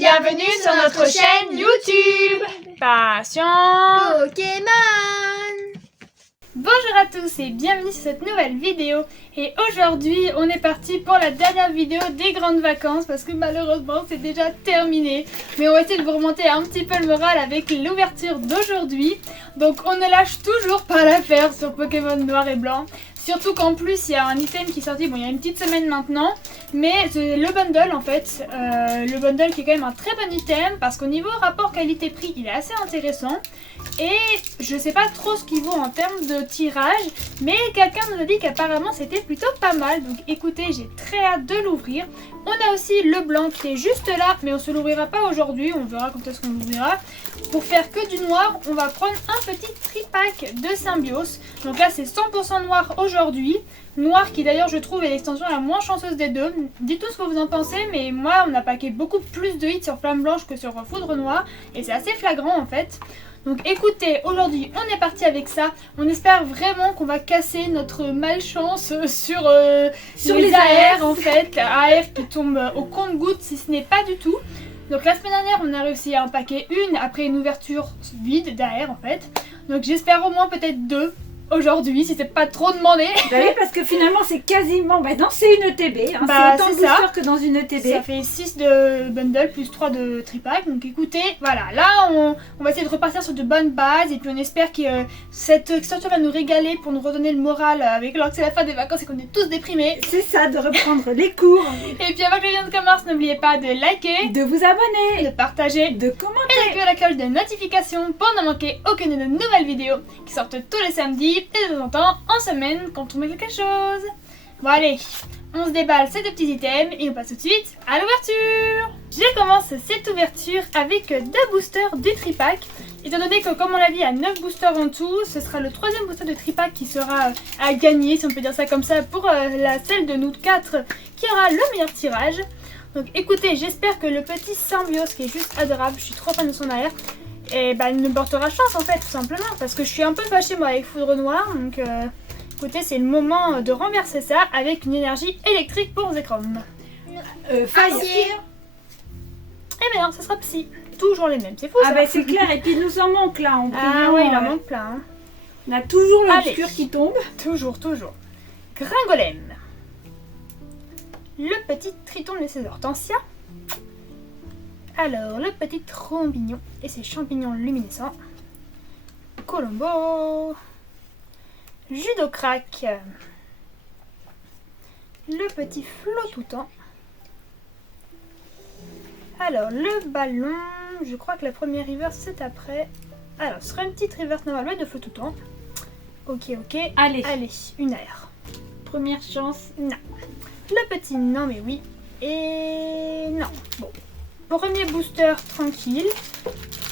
bienvenue sur notre chaîne YouTube Passion Pokémon. Bonjour à tous et bienvenue sur cette nouvelle vidéo. Et aujourd'hui on est parti pour la dernière vidéo des grandes vacances parce que malheureusement c'est déjà terminé. Mais on va essayer de vous remonter un petit peu le moral avec l'ouverture d'aujourd'hui. Donc on ne lâche toujours pas l'affaire sur Pokémon Noir et Blanc. Surtout qu'en plus il y a un item qui est sorti, bon il y a une petite semaine maintenant. Mais c'est le bundle en fait, le bundle qui est quand même un très bon item parce qu'au niveau rapport qualité-prix il est assez intéressant. Et je sais pas trop ce qu'il vaut en termes de tirage, mais quelqu'un nous a dit qu'apparemment c'était plutôt pas mal. Donc écoutez, j'ai très hâte de l'ouvrir. On a aussi le blanc qui est juste là, mais on se l'ouvrira pas aujourd'hui, on verra quand est-ce qu'on l'ouvrira. Pour faire que du noir, on va prendre un petit tripack de Symbiose. Donc là c'est 100% noir aujourd'hui. Noir qui d'ailleurs je trouve est l'extension la moins chanceuse des deux. Dites-nous ce que vous en pensez, mais moi on a packé beaucoup plus de hits sur Flamme Blanche que sur Foudre Noire. Et c'est assez flagrant en fait. Donc écoutez, aujourd'hui on est parti avec ça. On espère vraiment qu'on va casser notre malchance sur les AR en fait. AR qui tombe au compte-gouttes si ce n'est pas du tout. Donc la semaine dernière on a réussi à en packer une après une ouverture vide d'AR en fait. Donc j'espère au moins peut-être deux aujourd'hui si c'est pas trop demandé. Bah oui, parce que finalement c'est quasiment, non c'est une ETB, hein. C'est autant de boosters que dans une ETB. Ça fait 6 de bundle plus 3 de tripack. Donc écoutez, voilà, là on va essayer de repartir sur de bonnes bases. Et puis on espère que cette extension va nous régaler pour nous redonner le moral avec alors que c'est la fin des vacances et qu'on est tous déprimés. C'est ça, de reprendre les cours. Et puis avant que les liens commencent, n'oubliez pas de liker, de vous abonner, de partager, de commenter et d'activer la cloche de notification pour ne manquer aucune de nos nouvelles vidéos qui sortent tous les samedis et de temps en temps en semaine quand on met quelque chose. Bon allez, on se déballe ces deux petits items et on passe tout de suite à l'ouverture. Je commence cette ouverture avec deux boosters du tripack. Étant donné que comme on l'a dit, il y a 9 boosters en tout, ce sera le troisième booster de tripack qui sera à gagner, si on peut dire ça comme ça, pour celle de nous 4 qui aura le meilleur tirage. Donc écoutez, j'espère que le petit Symbiose qui est juste adorable, je suis trop fan de son AR, et il me portera chance en fait tout simplement parce que je suis un peu fâchée moi avec Foudre Noire. Donc écoutez, c'est le moment de renverser ça avec une énergie électrique pour Zekrom. Fire. Eh bien non, ça sera Psy. Toujours les mêmes, c'est fou ça. Ah c'est clair, et puis il nous en manque là en priant. Ah ouais, il en manque plein. Hein. On a toujours l'obscur qui tombe. Toujours. Gringolem. Le petit Triton de ses hortensias. Alors, le petit Trombignon et ses champignons luminescents. Colombo. Judocrac. Le petit Flotoutant. Alors, le ballon. Je crois que la première reverse c'est après. Alors, ce sera une petite reverse normale de Flotoutant. Ok. Allez, une aire. première chance. Non. Le petit non mais oui. Et non. Bon. Premier booster tranquille.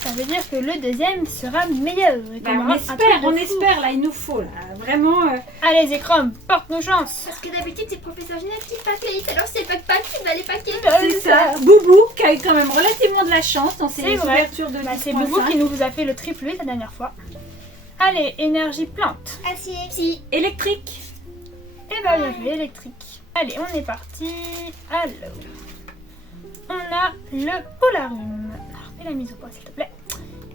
Ça veut dire que le deuxième sera meilleur. On espère là, il nous faut là. Vraiment. Allez Zekrom, porte nos chances. Parce que d'habitude c'est le professeur Genève qui pack les hits, alors c'est le pack qui va les paquer. C'est ça. Boubou qui a eu quand même relativement de la chance dans ses ouvertures de 10.5. C'est Boubou qui nous a fait le triple 8 la dernière fois. Allez, énergie plante. Acier. Psy. Électrique. Et bien joué, électrique. Allez, on est parti. Alors, on a le Polarum. Et la mise au point s'il te plaît.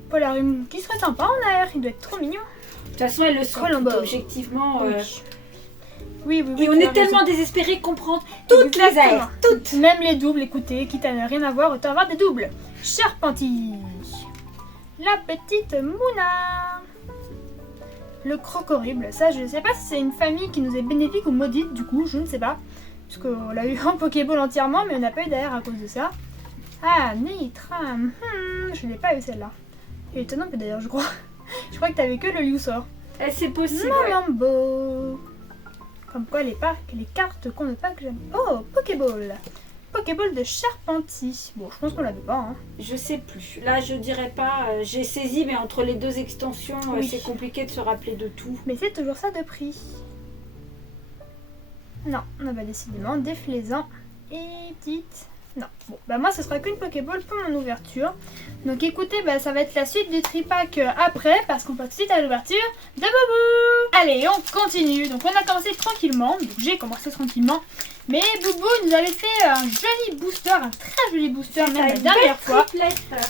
Polarum qui serait sympa en air, il doit être trop mignon. De toute façon, elle le sent objectivement. Oui. Et on est tellement désespérés qu'on prend toutes les airs. Toutes. Même les doubles, écoutez, quitte à ne rien avoir, autant avoir des doubles. Charpentille. La petite Mouna. Le croc horrible. Ça, je ne sais pas si c'est une famille qui nous est bénéfique ou maudite, du coup, je ne sais pas. Parce qu'on l'a eu en Pokéball entièrement, mais on n'a pas eu d'air à cause de ça. Ah, Nitram. Je l'ai pas eu celle-là. C'est étonnant que d'ailleurs, je crois. Je crois que t'avais que le Luxor. C'est possible. Malambo. Comme quoi les cartes qu'on ne pack jamais. Oh, Pokéball. Pokéball de Charpentille. Bon, je pense qu'on l'avait pas. Hein. Je sais plus. Là, je dirais pas. J'ai saisi, mais entre les deux extensions, c'est compliqué de se rappeler de tout. Mais c'est toujours ça de prix. Non, on va décidément déflaisant et petite Non. Bon, bah moi, ce sera qu'une Pokéball pour mon ouverture. Donc écoutez, bah, ça va être la suite du tripack après, parce qu'on passe tout de suite à l'ouverture de Boubou. Allez, on continue. Donc on a commencé tranquillement, donc j'ai commencé tranquillement. Mais Boubou nous avait fait un joli booster, un très joli booster, même la dernière fois.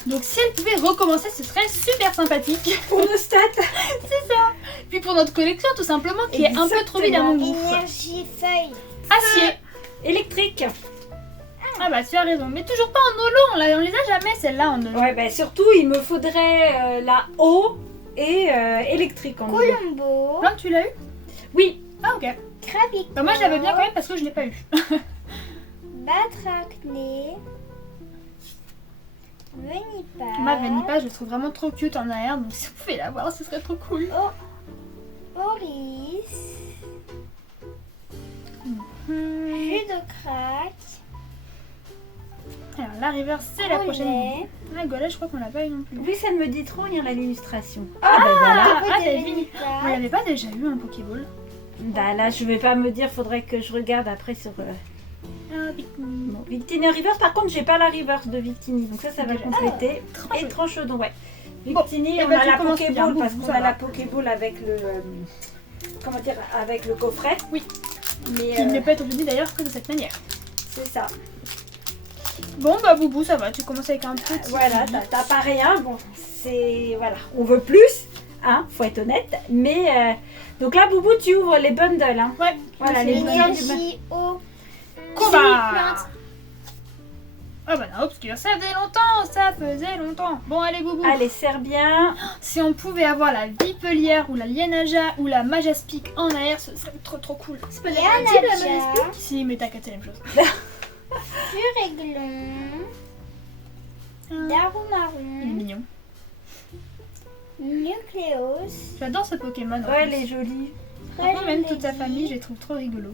Donc si elle pouvait recommencer, ce serait super sympathique. Pour nos stats. C'est ça. Puis pour notre collection, tout simplement, qui est un peu trop vide à mon goût. Énergie feuille. Acier. Électrique. Ah bah tu as raison, mais toujours pas en holo, on les a jamais celles-là en holo. Ouais, bah surtout, il me faudrait la eau et électrique en eau. Colombo. Là, tu l'as eu? Oui. Ah ok. Krabico. Bah moi je l'avais bien quand même parce que je l'ai pas eu. Batracné. Venipa. Ma Venipa, je la trouve vraiment trop cute en arrière, donc si vous pouvez la voir, ce serait trop cool. Oris. Jus de crack. Alors la river, c'est la prochaine. Golet. La Golet, je crois qu'on l'a pas eu non plus. Oui, ça me dit trop rien l'illustration. Ah, bah voilà. Pokéball Ah, de t'as vu. Venipa. On l'avait pas déjà eu un Pokéball. Bah là, je vais pas me dire, faudrait que je regarde après sur Ah, Victini. bon, Victini Reverse. Par contre, j'ai pas la Reverse de Victini, donc ça va compléter. Et Tranchodon, ouais. Victini, Bon, on bah, a tu la commences bien, Pokéball bon, parce ça qu'on va. a la Pokéball avec le comment dire, avec le coffret. Oui. Mais Qui ne peut être obtenu d'ailleurs que de cette manière. c'est ça. Bon bah Boubou, ça va, tu commences avec un petit. Voilà, t'as pas rien. Bon, c'est voilà, on veut plus, hein, faut être honnête. Mais donc là, Boubou, tu ouvres les bundles, hein. Ouais. Voilà, c'est les bon. bundles du Énergie eau. Combat. Ah bah non, obscur, ça faisait longtemps. Bon allez Boubou. Allez, serre bien. Si on pouvait avoir la Vipelière ou la Lianaja ou la Majaspic en air, ce serait trop cool. C'est pas Lianaja. la Majaspic? Si, mais t'inquiète, c'est la même chose. Furéglon. Il est Darumaru. mignon. Nucléos. J'adore ce Pokémon. en Ouais, plus. elle est jolie. Franchement, même toute sa famille, je les trouve trop rigolo.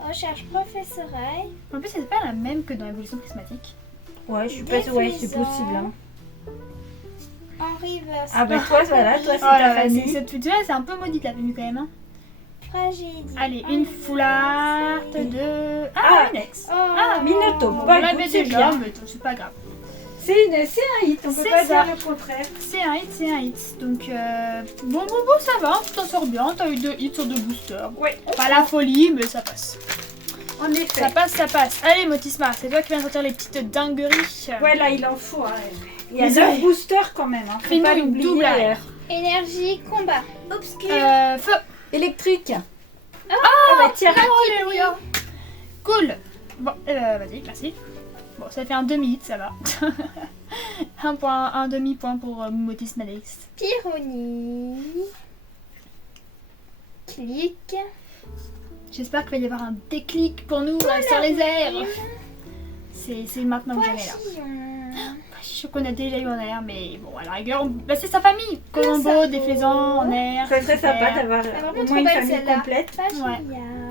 Recherche professorale. En plus, c'est pas la même que dans l'évolution prismatique. Ouais, je suis pas sûre. Ouais, c'est possible. Hein. En reverse. Ah bah toi, voilà, toi c'est Oh là ta là, famille. cette future, c'est un peu maudite la venue quand même. Hein. Tragédie. Allez, une foularte de. Ah, une ex. Ah, Minato. On Bah, l'avait écoute, c'est déjà, bien. mais c'est pas grave. C'est un hit, on peut C'est pas ça. dire le contraire. C'est un hit. Donc, bon, ça va, tu t'en sors bien. T'as eu 2 hits sur 2 boosters. Ouais, Pas la folie, mais ça passe. en effet. Ça passe. Allez, Motisma, c'est toi qui viens de sortir les petites dingueries. Ouais, là il en faut. Hein. Il y a Mais 9 ouais. boosters quand même. Hein. Faut Fais-nous pas une l'oublier. double air. Énergie, combat. Obscur. Feu. Électrique. Ah bah tiens. Alléluia. Cool. Bon, vas-y, merci. Bon, ça fait un demi-hit, ça va. un demi-point pour Motisma Dex. Pyronie. Clic. J'espère qu'il va y avoir un déclic pour nous sur les airs. C'est maintenant que jamais là. Poisillon. Je suis sûr qu'on a déjà eu en air, mais bon, à la rigueur, bah, c'est sa famille. Colombo, déflaisant, en air. Ça serait sympa super. d'avoir vraiment au trop moins une belle, famille celle-là. complète. Paglia.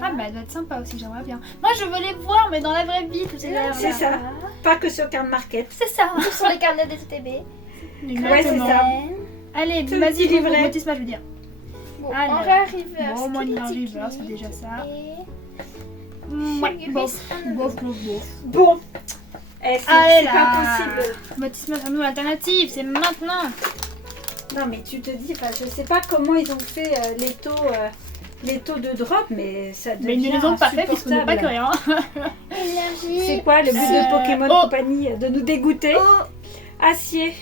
Ah bah, elle doit être sympa aussi, j'aimerais bien. Moi, je veux les voir, mais dans la vraie vie, tous ces airs. C'est ça. Pas que sur Card Market. C'est ça. Sur les carnets des TTB. Ouais, c'est ça. Allez, Tout vas-y, petit livret. Motisma, je veux dire. Bon, Ah, en là. rare reverse. Bon, moi, clic, en clic, reverse, c'est clic. déjà ça. Et Ouais, bof, Fulguris, bof. Bon. Eh, Allez c'est là. pas possible. Motisma, c'est nous l'alternative, c'est maintenant. Non mais tu te dis, enfin, je sais pas comment ils ont fait les taux de drop, mais ça devient Mais ils ne les ont pas fait puisqu'on n'est pas que insupportable. rien. énergie. C'est quoi le but de Pokémon Oh. Compagnie? De nous dégoûter. Acier.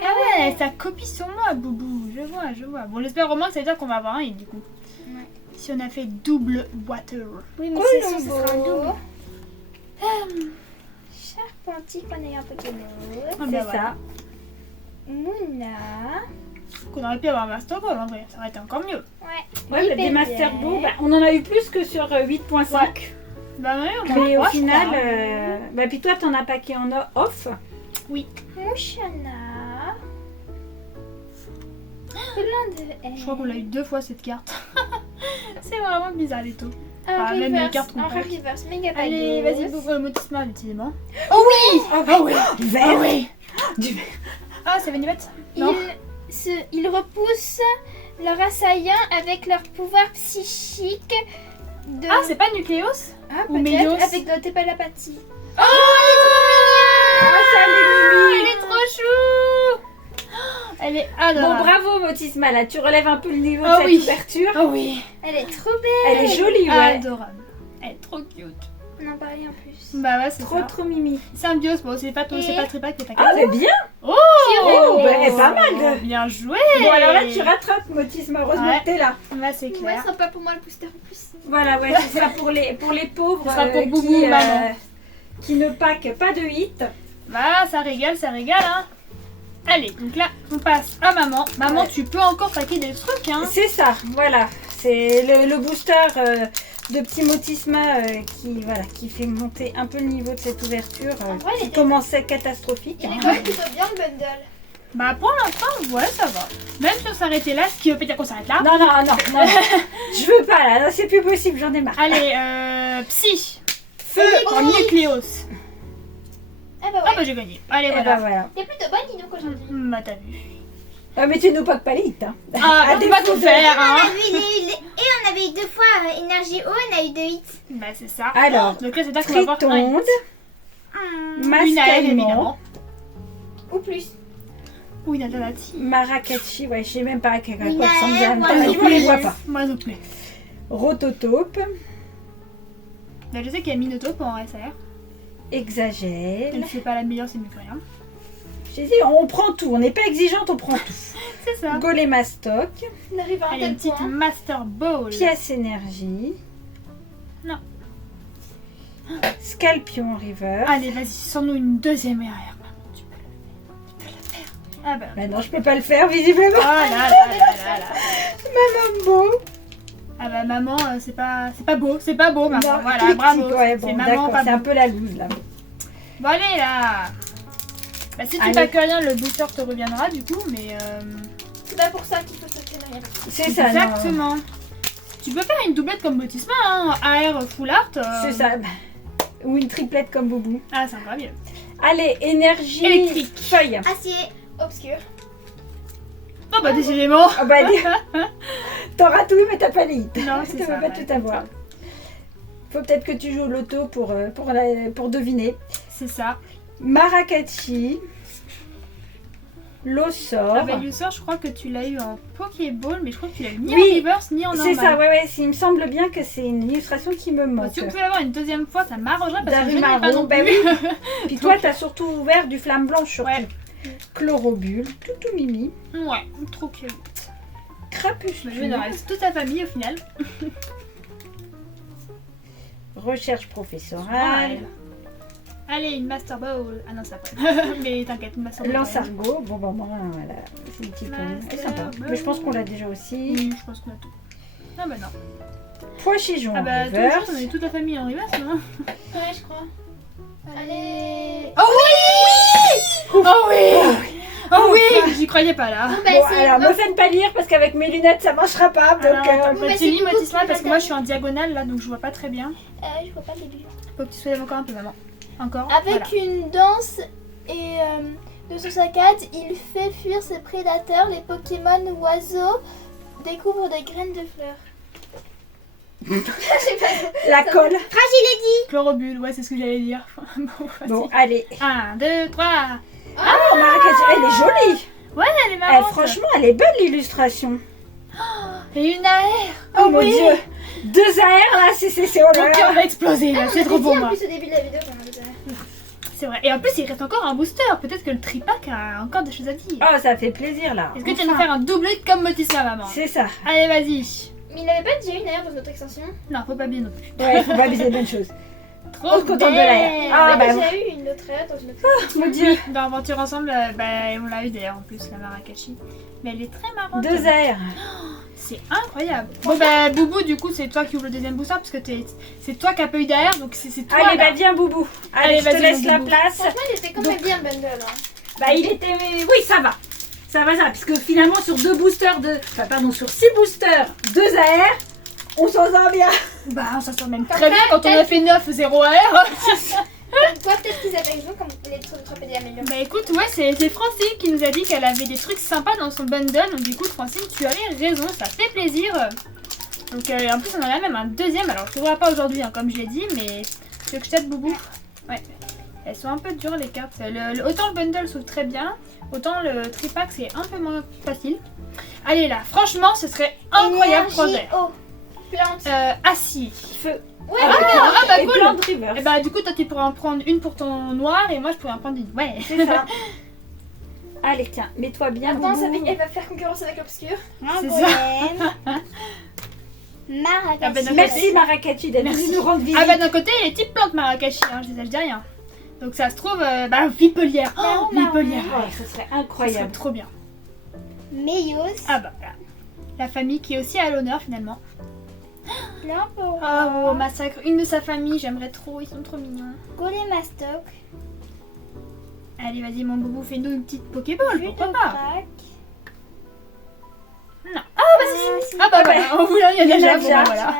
Ah ouais, ça copie sur moi, Boubou. Je vois. Bon, j'espère au moins que ça veut dire qu'on va avoir un hit du coup. Ouais. Si on a fait double water. Oui, mais Oh, c'est sûr, le ce sera un beau. double. Charpentier, qu'on a eu un Pokémon. Ah C'est bah ça. voilà. Mouna. Qu'on aurait pu avoir un Master Ball en vrai, ça aurait été encore mieux. Ouais, mais des Master Ball, bah, on en a eu plus que sur 8.5. Bah ouais, on Mais au croit, je final, crois, hein. bah, puis toi, t'en as paqué en off. Mouchana. Plein de L. Je crois qu'on l'a eu 2 fois cette carte. C'est vraiment bizarre les taux. Un Ah, même les reverse, cartes qu'on un prête. reverse, méga Allez, Pagos. vas-y, Boubou, Motisma, décidément. Ah oui, du vert. oui. Du vert. Ah, c'est Venibet. Non. Ils repoussent leurs assaillants avec leur pouvoir psychique de... Ah, c'est pas Nucléos? Ah, Ou Mélios. peut-être avec de Tepalapati. Oh, salut, elle est trop chou. Elle est adorable. Bon, bravo Motisma, là, tu relèves un peu le niveau de Ah cette oui. ouverture. Oh oui. Elle est trop belle. Elle est jolie, ouais. Adorable. Elle est trop cute. On en parlait en plus. Bah ouais, c'est Trop, ça. trop mimi. Symbiose, bon, c'est pas Tripac, mais t'as Ah, mais bien. Oh, Oh, bah, pas mal. Bien joué. Bon, alors là, tu rattrapes Motisma, heureusement Ouais. que t'es là. Là, c'est Ouais, clair. ce sera pas pour moi le booster en plus. Voilà, ouais, ce sera pour les pauvres Ce sera pour Boubou, qui, maman. qui ne packent pas de hit. Bah, ça régale, hein. Allez, donc là, on passe à maman. Maman, Ouais. tu peux encore paquer des trucs, hein. C'est ça, voilà. C'est le booster de petit Motisma qui fait monter un peu le niveau de cette ouverture En vrai, qui il est- commençait catastrophique. Il est hein. quand même plutôt bien le bundle. Bah, pour l'instant, ouais, ça va. Même si on s'arrêtait là, ce qui veut pas dire qu'on s'arrête là. Non, je veux pas là, non, c'est plus possible, j'en ai marre. Allez, Psy. Feu. En Nucléos. Ah bah Ah ouais. bah j'ai gagné. Allez, Et voilà. bah voilà. T'es plutôt bonne, dis donc, aujourd'hui. Bah t'as vu. Ah, mais tu nous packs pas les hits. Hein. Ah, À on peut pas défaut tout de- faire, On hein. a vu et on avait eu 2 fois énergie eau, on a eu 2 hits. Bah c'est ça. Alors, Donc là, c'est-à-dire qu'on va avoir un Tritonde, une AR, Mascalement, évidemment. Ou plus. Ou une Atanati. Maracatchi, ouais, je sais même pas à quoi Une ça ressemble. AR, En moi, même temps, oui, on les oui. voit pas. Moi non plus. Rototope, Bah je sais qu'il y a Minotaur en SR. Exagèle. Même si c'est pas la meilleure, c'est mieux que rien. J'ai dit, on prend tout, on n'est pas exigeante, on prend tout. C'est ça. Golémastoc, On arrive à un Allez, tel une petite point. Master Ball. Pièce énergie. Non. Scalpion River. Allez, vas-y, sors-nous une deuxième AR. Tu peux la faire. Ah bah. Bah non, je peux pas le faire visiblement. Oh là là là là là. Maman beau. Ah bah maman, c'est pas beau, maman. Non, Voilà, clic, bravo. clic, ouais, C'est bon, maman, d'accord, pas c'est un beau. peu la loose là. Bon allez là. Bah si tu Allez. packs rien, le booster te reviendra du coup, mais C'est pas pour ça qu'il faut sauter derrière. C'est ça, non. exactement. Tu peux faire une doublette comme Motisma, hein, AR full art. C'est ça. Ou une triplette comme Boubou. Ah, c'est encore mieux. Allez, énergie. Électrique. Feuille. Acier. Obscur. Oh bah décidément. Ah bah, t'auras tout, mais t'as pas les hits. Non, Tu c'est peux ça. pas ouais, tout avoir. Faut peut-être que tu joues au loto pour deviner. C'est ça. Maracatchi. L'Ossor. Ah bah Lussor, je crois que tu l'as eu en Pokéball, mais je crois que tu l'as eu ni Oui, en reverse ni en normal. C'est ça, ouais, il me semble bien que c'est une illustration qui me Bon, manque. si vous pouvez l'avoir une deuxième fois, ça m'arrangerait parce que je n'ai Darumaru, pas non bah plus. oui. Puis toi, t'as surtout ouvert du flamme blanche sur Ouais. Chlorobule, tout mimi, Ouais, trop cute. crapuscule, Je vais nous reste toute ta famille au final. recherche professorale, Ouais. Allez, une Master Ball. Ah non, ça pas. Mais t'inquiète, une Master Ball. Lansargot, bon voilà, c'est une petite c'est sympa. Master Mais je pense qu'on l'a déjà aussi. Oui, je pense qu'on a tout. Ah bah non. Pois-chichon Ah en bah reverse. toujours, on est toute la famille en reverse, non? Ouais, je crois. Allez. Oh oui! Oh oui! Oh oui! J'y croyais pas là. Bon, bah, Bon, c'est alors me faites pas lire parce qu'avec mes lunettes ça marchera pas. Donc, Alors, attends, bah, tu c'est lis Boubou Motisma qui parce que va moi je suis en diagonale là donc je vois pas très bien. je vois pas le début. Faut que tu soulèves encore un peu, maman. Encore. Avec Voilà. une danse et de son saccade, il fait fuir ses prédateurs. Les Pokémon oiseaux découvrent des graines de fleurs. Je sais pas. la colle. Chlorobule, ouais, c'est ce que j'allais dire. Bon, vas-y. Bon, allez. 1, 2, 3. Oh, Marrakech, elle est jolie. Ouais, elle est Eh, marrante. franchement, elle est belle l'illustration. Et une AR. Oh mon dieu. 2 AR là, c'est oh là Mon là. cœur va exploser là, c'est trop dit pour en moi. plus au début de la vidéo qu'on avait déjà. C'est vrai. Et en plus, il reste encore un booster. Peut-être que le tripack a encore des choses à dire. Oh, ça fait plaisir là. Est-ce que tu vas nous Enfin. faire un doublé comme Motisma, maman? C'est ça. Allez, vas-y. Mais il n'avait pas déjà une air dans notre extension. Non, faut pas bien non plus. Ouais, faut pas viser de bonnes choses. Trop On se contente de l'AR. Ah, On a bah, déjà eu une autre air dans une autre Mon dieu. Dans Aventure Ensemble, on l'a eu d'ailleurs en plus, la Marrakech. Mais elle est très marrante. 2 AR. C'est incroyable. Bon bah Boubou, du coup c'est toi qui ouvre le deuxième booster parce que c'est toi qui as pas eu derrière, donc c'est toi. Allez, là. bah viens Boubou. Allez, Allez, je te vas-y, laisse mon la Boubou. place. Franchement, il était quand même bien le bundle. Hein. Bah il était... Oui, ça va. Ça va, puisque finalement sur 2 boosters de... Enfin, pardon, sur 6 boosters, 2 AR, on s'en sort bien. Bah on s'en sort même très bien quand on a fait 9, 0 AR. Comme toi, peut-être qu'ils avaient raison comme les autres PD améliorés. Bah écoute, ouais, c'est Francine qui nous a dit qu'elle avait des trucs sympas dans son bundle, donc du coup Francine, tu avais raison, ça fait plaisir. Donc en plus on en a même un deuxième, alors je ne l'ouvrirai pas aujourd'hui hein, comme je l'ai dit, mais c'est que je t'aide Boubou. Ouais, elles sont un peu dures les cartes. Autant le bundle s'ouvre très bien, autant le tripack c'est un peu moins facile. Allez là, franchement ce serait incroyable projet. Eau. Plante. Acier. Feu. Ouais, Ah, bah et cool. Plant Reverse. Et bah du coup toi tu pourrais en prendre une pour ton noir et moi je pourrais en prendre une. Ouais. C'est ça. Allez, tiens, mets-toi bien. Attends, Boubou. elle va faire concurrence avec l'obscur. C'est Angoulême. Ah bah, Marrakech. d'un Merci Marrakech d'être Merci. venu nous rendre visite. Ah bah d'un côté les types plantes Marrakech, hein, je dis rien. Donc ça se trouve, Vipelière. Oh, Vipelière. Ouais, ce serait Ça serait incroyable. trop bien. Méios. Ah bah voilà. La famille qui est aussi à l'honneur finalement. Limpo. Oh, massacre. Une de sa famille, j'aimerais trop, ils sont trop mignons. Golémastoc. Allez vas-y mon boubou, fais-nous une petite Pokéball, pourquoi pas. Non. Ah bah si. Ah bah voilà, on voulait, il y a déjà, bon, bah, voilà.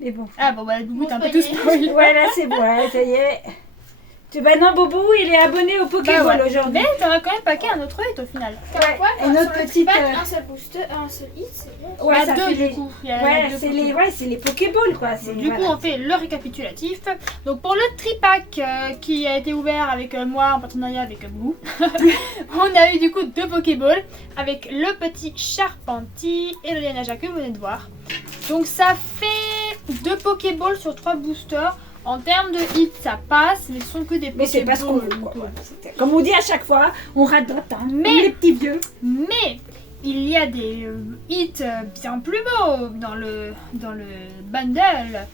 Mais bon. Ah bon bah Boubou Bon, t'as un peu tout spoilé. spoil. Ouais, là c'est bon, ouais, ça y est. Bah non, Bobo, il est abonné au Pokéball Bah ouais. aujourd'hui. Mais t'aurais quand même paqué un autre hit au final. Ouais, une autre petite. Un seul booster, un seul hit, c'est bien. Ouais, Bah, ça deux fait du les. coup. Il y a Ouais, deux c'est Pokéballs. les Pokéballs quoi. C'est- Du coup, voilà. on fait le récapitulatif. Donc, pour le tripack qui a été ouvert avec moi en partenariat avec Boubou, on a eu du coup 2 Pokéballs avec le petit Charpentier et le Lianaja que vous venez de voir. Donc, ça fait 2 Pokéballs sur 3 boosters. En termes de hits, ça passe, mais ce sont que des Pokéballs. Mais c'est pas ce qu'on veut quoi. Voilà, c'était- Comme on dit à chaque fois, on radote, hein. Mais- Comme les petits vieux. Mais il y a des hits bien plus beaux dans le bundle,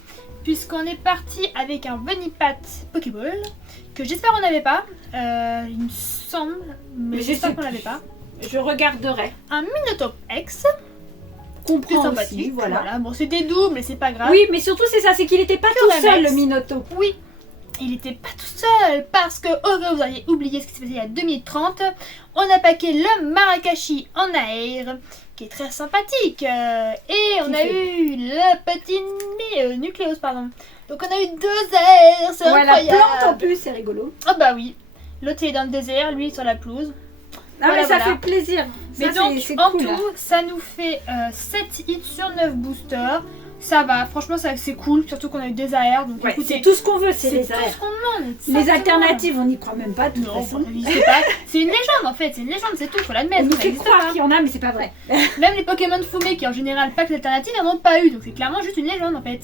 puisqu'on est parti avec un Venipat Pokéball, que j'espère on n'avait pas, il me semble, mais Mais je j'espère sais qu'on plus. l'avait pas. Je regarderai. Un Minotaur X, Comprends plus aussi, sympathique, voilà. Bon c'était doux, mais c'est pas grave. Oui, mais surtout c'est ça, c'est qu'il était pas Que tout Remex. seul le Minotaur. Oui, il était pas tout seul parce que, au cas où vous auriez oublié ce qui s'est passé il y a 2030, on a paqué le Marakashi en air, qui est très sympathique. Et on Qui a fait- eu le petit Nucléos, pardon. Donc on a eu 2 airs, c'est Voilà, incroyable. plante en plus, c'est rigolo. Ah bah oui, l'autre il est dans le désert, lui sur la pelouse. Ah Voilà, mais ça voilà. fait plaisir. Mais Ça, donc c'est en cool, tout, là. ça nous fait 7 hits sur 9 boosters. Ça va, franchement c'est cool, surtout qu'on a eu des AR. Donc Ouais, écoutez, c'est tout ce qu'on veut, c'est c'est les tout airs. ce qu'on demande. Les exactement. alternatives, on n'y croit même pas de toute Non, façon. c'est une légende en fait, c'est une légende, c'est tout, faut l'admettre. On nous ça fait existe croire pas. qu'il y en a, mais c'est pas vrai. Même les Pokémon Fumé qui en général pack l'alternative, ils n'en ont pas eu, donc c'est clairement juste une légende en fait.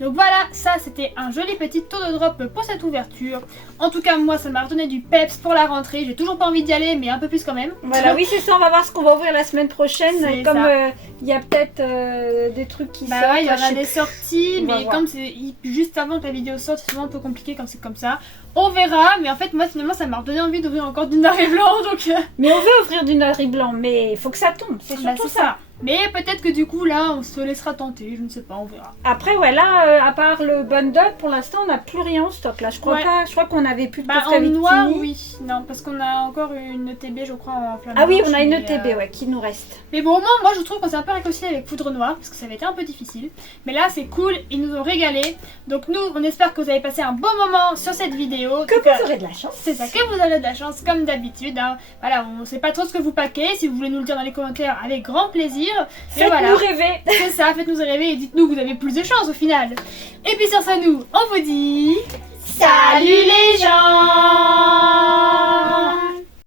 Donc voilà, ça c'était un joli petit tour de drop pour cette ouverture. En tout cas, moi ça m'a redonné du peps pour la rentrée. J'ai toujours pas envie d'y aller, mais un peu plus quand même. Voilà, oui, c'est ça, on va voir ce qu'on va ouvrir la semaine prochaine. C'est Et comme ça. il y a peut-être des trucs qui sortent. Bah ouais, il y là, je aura sais des plus. sorties, On va mais voir. comme c'est juste avant que la vidéo sorte, c'est souvent un peu compliqué quand c'est comme ça. On verra, mais en fait, moi finalement ça m'a redonné envie d'ouvrir encore du Naré Blanc, donc. Mais on veut ouvrir du Nari blanc, mais il faut que ça tombe, c'est Bah, surtout c'est ça. Mais peut-être que du coup là, on se laissera tenter, je ne sais pas, on verra. Après, ouais, là, à part le bundle, pour l'instant, on n'a plus rien en stock. Là, je crois Ouais. pas. Je crois qu'on avait plus de Bah coffret en noir, Victini. oui, non, parce qu'on a encore une ETB, je crois, en flamme Ah oui, blanche, on a une mais, ETB, ouais, qui nous reste. Mais bon, au moins, moi je trouve qu'on s'est un peu réconcilié avec Foudre Noire parce que ça avait été un peu difficile. Mais là, c'est cool, ils nous ont régalé. Donc, nous, on espère que vous avez passé un bon moment sur cette vidéo. En Que tout cas, vous aurez de la chance. c'est ça, que vous aurez de la chance comme d'habitude. Hein. Voilà, on sait pas trop ce que vous paquez. Si vous voulez nous le dire dans les commentaires, avec grand plaisir. Et Faites-nous voilà, rêver. c'est ça, faites-nous rêver et dites-nous que vous avez plus de chance au final. Et puis sur ça, nous, on vous dit. Salut les gens!